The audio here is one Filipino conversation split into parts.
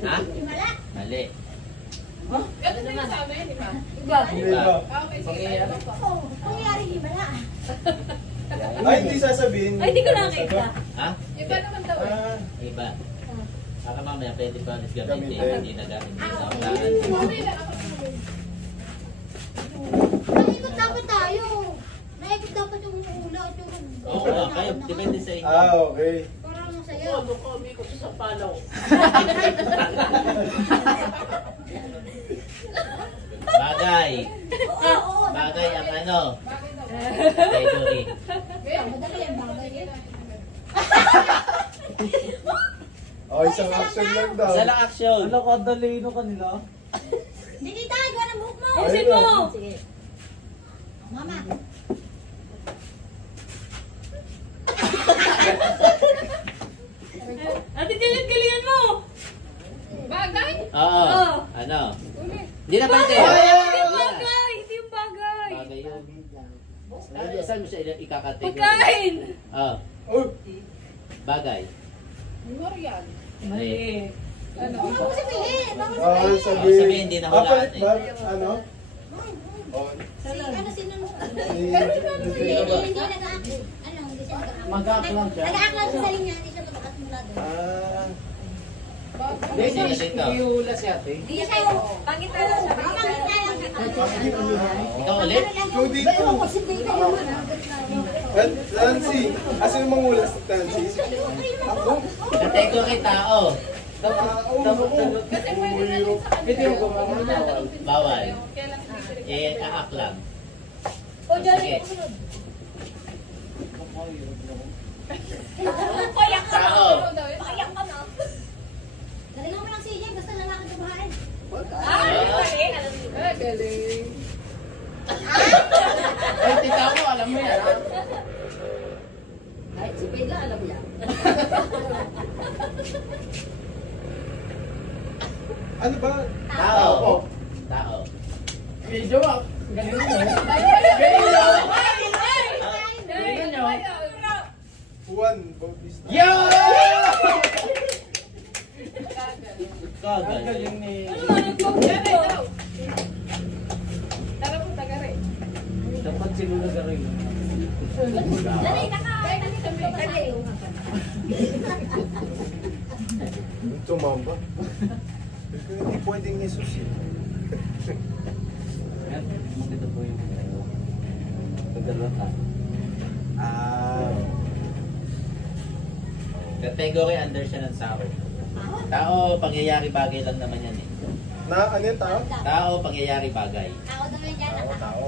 Ha? Mali. Huh? Ganun din sa amin, di ba? Iba. Iba. Okay, sige. Ano pa? Pangyayari himala. Ay, hindi sasabihin. Ay, di ko nakita. Ha? Iba naman daw eh. Iba. Baka mamaya pwede pa ulit gamitin. Gamitin. Hindi na gamit. Okay lang ako. Naikot dapat tayo. Naikot dapat yung ulo at yung... Oo, kayo. Depende sa inyo. Okay. Parang masaya. Ano ko, umikot sa palaw. Bagay. Oo. Bagay ang ano. Bakit daw? Category. Kaya, Madali yan, bagay yan. Oh, isang action lang daw. Isa lang action. Ano ka, dalino kanila? Dili tayo, gawa ng buhok mo. Ayun mo. na. Sige. Mama. Ate Janet, galingan mo. bagay? Oo. Oo. Ano? Uli. Hindi na pwede. Hindi yung bagay. Hindi yung bagay. Bagay yun. Saan mo siya ikakategori? Pagkain. Oo. Oh, Bagay. Memorial. Mali. Ano? Bawal sabihin. sabihin. Sabihin, hindi na hulaan Palit eh. ba? Ano? Oh, Sino mo? hindi na ba? Hindi nag-aak. Ano, hindi siya nag-aak. Mag-aak lang siya. Nag-aak lang siya sa linya. Hindi siya tumakas mula doon. Hindi, sige, dito. Ihula si ate. Hindi siya yung pangita lang siya. Pangita lang siya. Ikaw ulit? Ikaw dito. Kasi dito naman. Nancy. Asa yung mangulas, Nancy? Ako? Category tao. Kasi pwede na rin sa Ito yung gumamang bawal. Bawal. Kailan Aak lang. O, dyan Sige. yung susunod. Payak ka Tao. na. Pakiyak ka na. Galingan mo lang si Jay. Basta lalaki sa bahay. Galing. Ah, galing. Ay, tita mo, alam mo yan. Ay, si Bella alam niya. Ano ba? Tao. Tao. Video ah. Galing mo. Galing nyo. Juan Bautista. Yo! Ang Kagay. galing ni... Tagare daw. Tara po, tagare. Dapat siguro ka rin. Dali, dali kami. Dali. Tumamba. Hindi pwedeng Jesus eh. Yan, ito po yung... Pagdalata. Category under siya ng tao. Tao, pangyayari bagay lang naman yan eh. Na, ano yung tao? Tao, pangyayari bagay. Tao daw yan dyan. Tao, tao.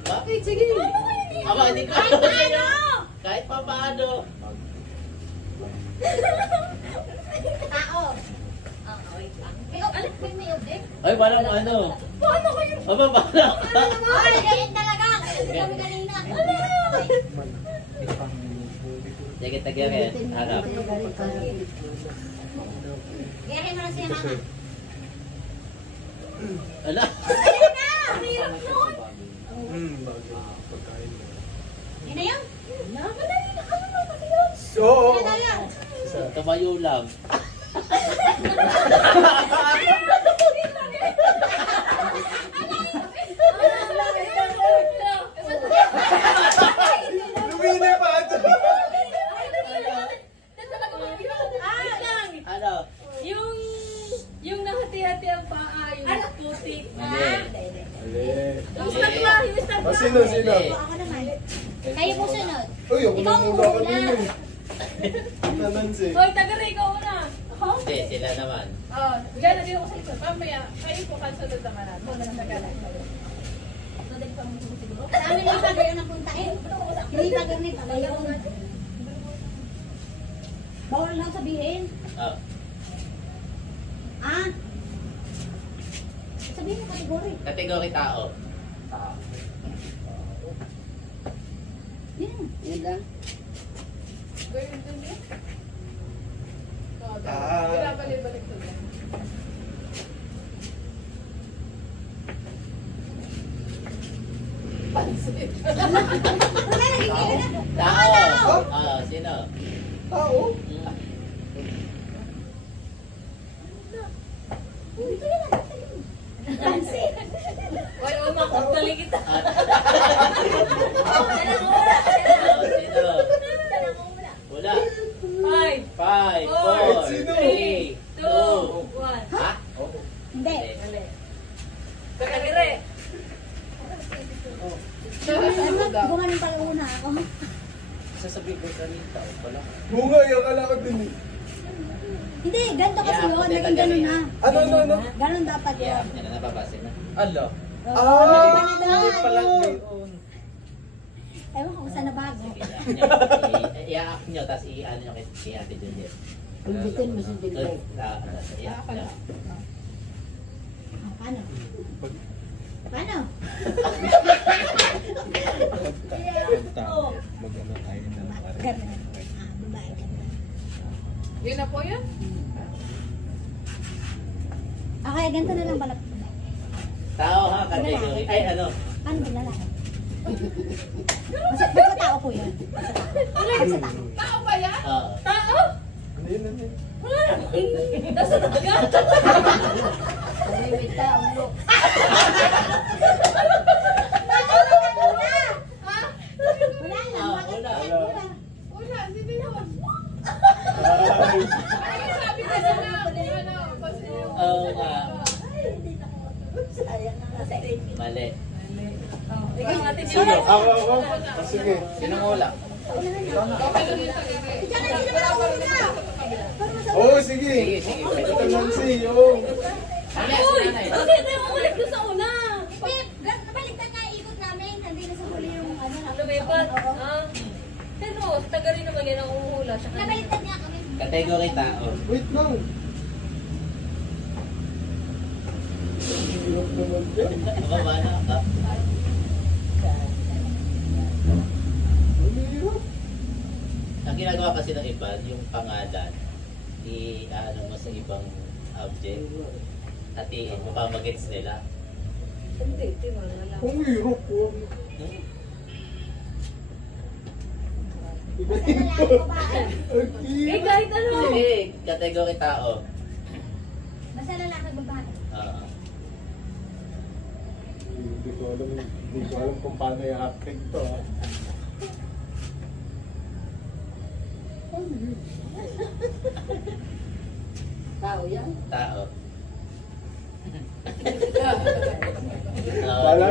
Bakit? Sige. Aba, hindi ko Kahit paano. Kahit pa paano. Tao. Wait lang. May ulit ba may ulit? Ay, walang ano. Paano kayo? Aba, bahala ka. Ay, ganyan talaga. Kami kanina. Sige, tagarin. Harap. Gere mo na siya mama. Ala. Ayun na! Mahirap yun! Bagay. Pagkain mo. Yun na yun? Madali na. Ano na kasi yun? Oo. Yan na yan. Tumayo lang. Lumina pa ito. Ano? Yung nahati-hati ang paa, yung putik. Mali. Alin. Yung start ba? Yung start ba? Sino, sino? Ako naman. Kayo po sunod. Uy, ako Ikaw nang mula ka muna. din eh. Na Nancy. Hoy, tagare, ikaw na. Ako? Hindi, sila naman. Oh, diyan na din ako sa isa. Mamaya, kayo po kasunod naman natin. Muna sa tagare. Sa amin lang pa kayo napuntain. Hindi pa ganit. Bawal lang sabihin. Oh. Ah? Sabihin mo kategory. Category tao. Yan. Yan lang. Gawin din din. Oh, Ah. binabalik-balik to din. pansit. Tao. Ah, sino? Tao? Hmm. Pansit. Wala mo makakali kita. Ah, Tanang ula. ah, sino? Tanang ula. Wala. 5, 5, Four, 4, sino? 3, 2, 2. 1. Ha? Hindi. Dali. Kakagire. Gumaling pala una ako. Sasabihin ko sa tao pala. Bunga, yung akala ko din eh. Hindi, ganito kasi Yeah, yun. hindi ka Naging ganun ganun. na. Ano? Ganun dapat Yeah, yun. yan na nababasa na. Ala. Hindi Pala ngayon. Ewan ko kung saan nabago. I-act nyo, tapos i-ano nyo kay Ate Juliet. Pagbitin mo si Dilbert. I-act nyo. Paano? Paano? Mag-ano tayo na parang. Ganun. Babae ka na. Yun na po yun? Okay, ganito na lang pala. Tao ha, category. Ay, ano? Paano ba lalaki? Basta tao po yun. Basta tao. Tao ba yan? Oo. Tao? Ano yun? Nasa dagat. May tao mo. Wala lang. Ah, Bakit wala. wala? Wala, sino yun? Ay. Ay, sabi ko sa ano, kasi yung... Oo nga. Sayang na nga sa inyo. Mali. Ikaw ate Sino? Juliet. Ako. Oh, sige. Sinong wala? Diyan na, hindi naman ako una. Oo, sige. Sige, sige. Pwede Ito ka man si, oo. Mamaya, si Uy! nanay. Bakit tayo umulit doon sa una? Baliktad nga ikot namin. Hindi na sa huli yung ano. Lumipat. Oo. Ah. Pero, taga rin naman yan ang umuhula. Siya kanina. Nabaliktad nga kami. Category tao. Wait lang. Hirap naman yan. Mababa na ka. Ang hirap. Ang ginagawa kasi ng iba, yung pangalan, i-ano mo sa ibang object. Hatiin mo para mag-gets nila. Hindi, di mo na lang. Ang hirap po. Hmm? Basta lalaki babae. Ang Eh, hirap. kahit ano. Hindi, category tao. Basta lalaki babae. Oo. Hindi ko alam kung paano i-acting to. Ah. Tao yan. Tao. Wala